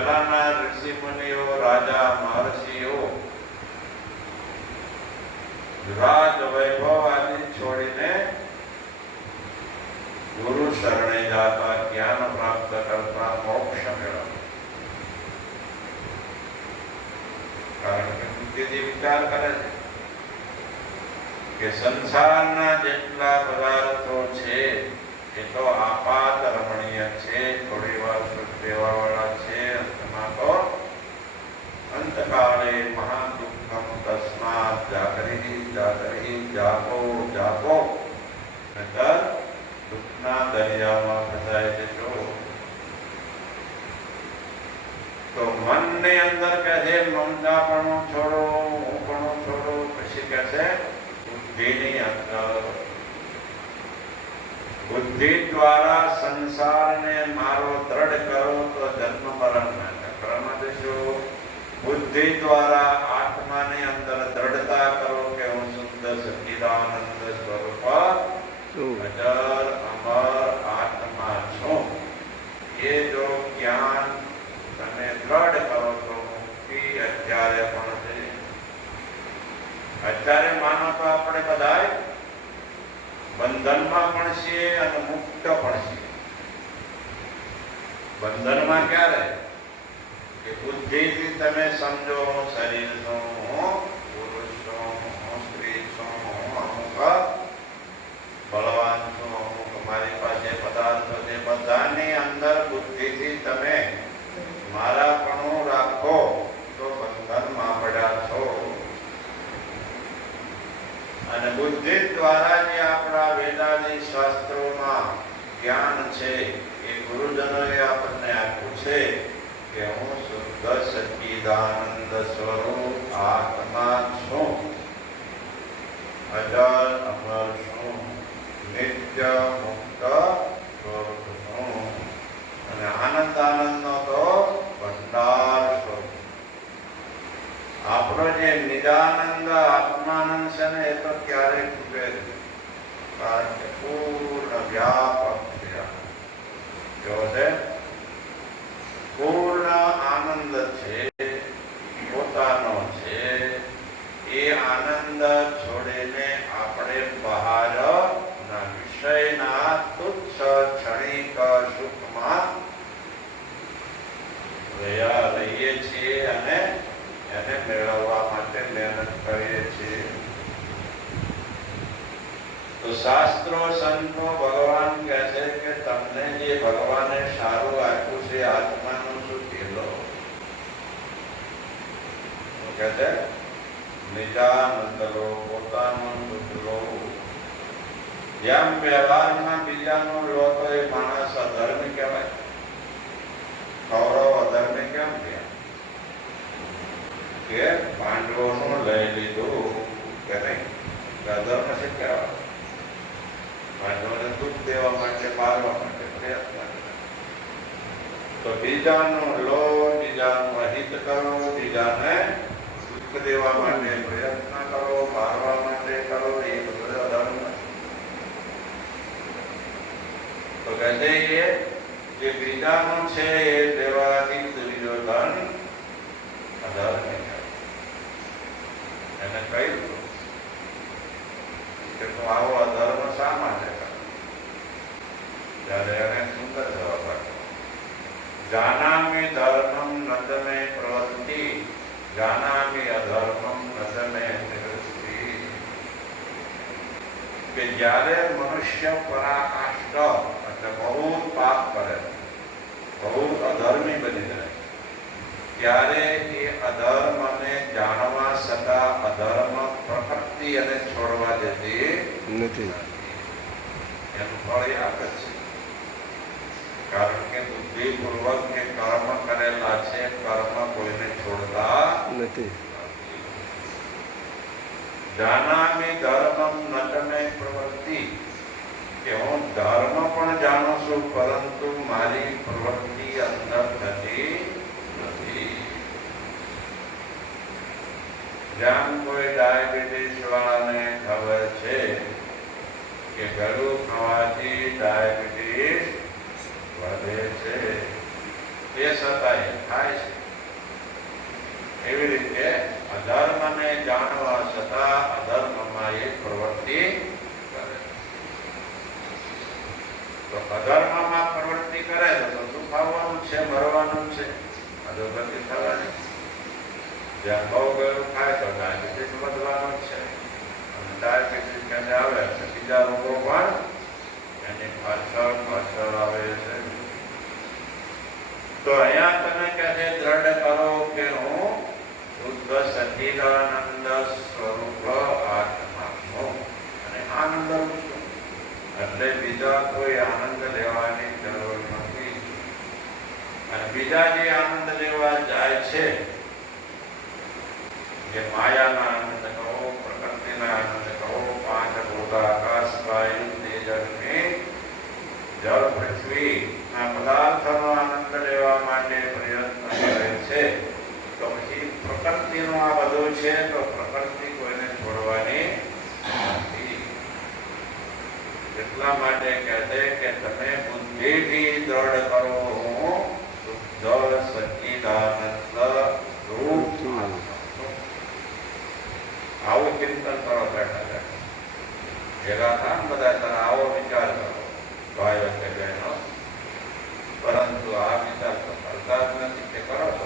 પહેલાના ઋષિ મુનિઓ રાજા, મહર્ષિઓ રાજ વૈભવ આદિ છોડીને ગુરુ શરણે જાતા જ્ઞાન પ્રાપ્ત કરતા મોક્ષ મેળવતા કારણ કે બુદ્ધિથી વિચાર કરે છે કે સંસારના જેટલા પદાર્થો છે એ તો આપાત રમણીય છે, થોડી વાર સુખ દેવા વાળા છે, અંતમાં તો અંતકાળે મહાદુઃખમ તસ્માત જાગરી જાગરી જાગો જાગો. નતર દુઃખના દરિયામાં ફસાઈ જશો. તો મનની અંદર કહે છે મમતાપણું છોડો હુંપણું છોડો. પછી કહે છે બુદ્ધિની અંદર બુદ્ધિ દ્વારા સંસારને મારો દ્રઢ કરો તો જન્મ મરણના ચક્રમાં જશો. બુદ્ધિ દ્વારા આત્માની અંદર દ્રઢતા કરો કે હું શુદ્ધ સચિદાનંદ સ્વરૂપ અજર અમર આત્મા છું. એ જો જ્ઞાન તમે દ્રઢ કરો તો મુક્તિ અત્યારે પણ છે. અત્યારે માનો તો આપણે બધાય બંધનમાં પણ છે અને મુક્ત પણ છે. બંધનમાં ક્યારે? કે બુદ્ધિથી તમે સમજો હું શરીર છું હું પુરુષ છું હું સ્ત્રી છું હું, અમુક બળવાન છું, અમુક મારી પાસે પદાર્થો છે, બધાની અંદર બુદ્ધિથી તમે મારા પણ રાખો, તો બંધનમાં પડ્યા છો. અને બુદ્ધિ દ્વારા જે આપણા શાસ્ત્રોમાં જ્ઞાન છે એ ગુરુજનોએ આપણને આપ્યું છે કે હું શુદ્ધ સચ્ચિદાનંદ સ્વરૂપ આત્મા છું. અજર અમર છું, નિત્ય મુક્ત સ્વરૂપ છું. અને આનંદ આનંદનો તો ભંડાર સ્વરૂપ. આપણો જે નિજાનંદ આત્માનંદ છે ને એ તો ક્યારેય ખૂટે જ નહીં. કારણ કે પૂર્ણ વ્યાપક છે આ. કેવો છે પૂર્ણ આનંદ છે પોતાનો છે એ આનંદ છોડીને આપણે બહાર ના વિષયના તુચ્છ ક્ષણિક સુખમાં રહ્યા રહીએ છીએ અને એને મેળવવા માટે મહેનત કરીએ છીએ તો શાસ્ત્રો સંતો ભગવાન કહે છે કે તમને જે ભગવાને સારું આપ્યું છે આત્માનું શું કેલો તો કહે છે લો પોતાનું લો જેમ વ્યવહારમાં બીજાનો લો તો એ માણસ અધર્મ કહેવાય. કૌરવ અધર્મ કેમ કહેવાય કે પાંડવોનું લઈ લીધું કે નહીં? અધર્મ છે કહેવાય? પાંડવોને દુઃખ દેવા માટે મારવા માટે, પ્રયત્ન. તો બીજાનું લો, બીજાનું અહિત કરો, બીજાને દેવા માટે, પ્રયત્ન કરો, મારવા માટે કરો, એ બધું અધર્મ છે. તો કહે છે જે બીજાનું છે એ દેવાથી ત્રીજો ધન અધર્મ એને કહ્યું કે તું આવો, અધર્મ શા માટે? ત્યારે એને સુંદર જવાબ આપ્યો જાનામિ ધર્મમ નદમે જાનામિ અધર્મમ નિવૃત્તિ કે જ્યારે મનુષ્ય પરાકાષ્ટ એટલે બહુ પાપ કરે બહુ અધર્મી બની જાય ત્યારે એ અધર્મને જાણવા છતાં અધર્મ પ્રકૃતિ અને છોડવા જતી નથી એનું ફળ એ છે કારણ કે બુદ્ધિપૂર્વક જે કર્મ કરેલા છે કર્મ કોઈને છોડતા નથી. જાનામી ધર્મમ નટને પ્રવૃત્તિ કે હું ધર્મ પણ જાણું છું પરંતુ મારી પ્રવૃત્તિ અંદર થતી નથી. જ્યાં કોઈ ડાયાબિટીસ વાળાને ખબર છે કે ગળું ખાવાથી ડાયાબિટીસ વધે છે. તે છતાંય થાય છે. એવી રીતે અધર્મને જાણવા છતાં અધર્મમાં એ પ્રવૃત્તિ કરે તો અધર્મમાં પ્રવૃત્તિ કરે તો શું છે? મરવાનું છે? અધોગતિ થવાની. જ્યાં બહુ ગયું થાય તો ડાયાબિટીસ વધવાનું છે. અને ડાયાબિટીસ ક્યારે આવે બીજા રોગો પણ એની પાછળ પાછળ આવે છે. તો અહીંયા તમે કહે દ્રઢ કરો કે હું શુદ્ધ સચિદાનંદ સ્વરૂપ આત્મા છું અને આનંદ છું. એટલે બીજા કોઈ આનંદ લેવાની જરૂર નથી. અને બીજા જે આનંદ લેવા જાય છે, જે માયાના આનંદ કહો, પ્રકૃતિના આનંદ કહો, પાંચ ભૂત આકાશ, વાયુ તેજ જળ પૃથ્વી ના પદાર્થનો આનંદ લેવા માટે પ્રયત્ન કરે છે. તો પછી પ્રકૃતિનું આ બધું છે, તો પ્રકૃતિ કોઈને છોડવાની નથી. એટલા માટે કહેતે કે તમે બુદ્ધિથી દ્રઢ કરો. હું શુદ્ધ સચ્ચિદાનંદ રૂપ. આવું ચિંતન કરો બેઠા બેઠા ભેગા થાય બધા તને આવો વિચાર કરો. ભાઈઓ અને બહેનો પરંતુ આ વિચાર તો કરતા જ નથી કે કરો.